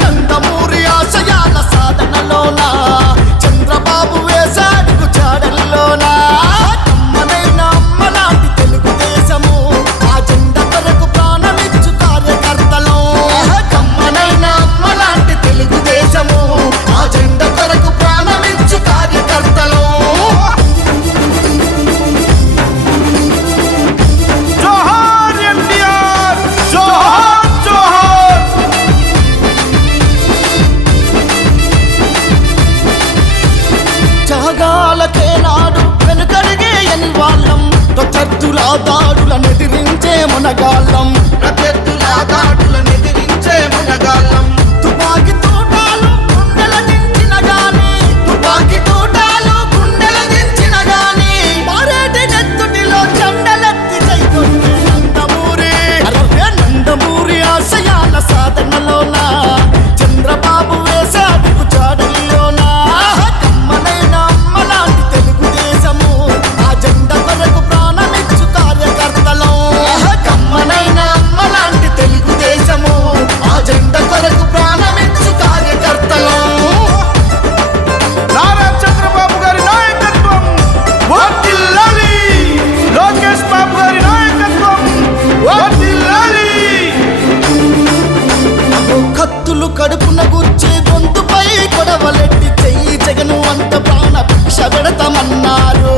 నందమూరి ఆశయాల సాధనలోన చంద్రబాబు వేసాడుగు చాడల్లోన అమ్మనైన అమ్మలాంటి తెలుగుదేశము ఆ జెండా కొరకు ప్రాణమిచ్చు కార్యకర్తలు అమ్మనైన అమ్మలాంటి తెలుగుదేశము ఆ జెండా కొరకు ప్రాణమిచ్చు కార్యకర్తలు ప్రత్యర్థుల దాడులను ఎదిరించే మునగాళ్ళం తుపాకి తోటాలు గుండెల దించిన గాని పారేటి నెత్తుటిలో చెండలెత్తి చైకొట్టే నందమూరి ఆశయాల సాధనలోన చంద్రబాబు వేసాడుగు చాడల్లోన కమ్మనైన అమ్మలాంటి తెలుగుదేశము ఆ జెండా కొరకు ప్రాణమిచ్చు కార్యకర్తలు కమ్మనైన అమ్మలాంటి తెలుగుదేశము ఆ జెండా కొరకు ప్రాణమిచ్చు కార్యకర్తలు నారా చంద్రబాబు గారి నాయకత్వం వర్ధిల్లాలి. లోకేష్ బాబు గారి నాయకత్వం వర్ధిల్లాలి. కత్తులు కడుపున గుచ్చి గొంతుపై కొడవలెట్టి చెయ్యి జగను అంత ప్రాణ భిక్ష పెడతామన్నారు.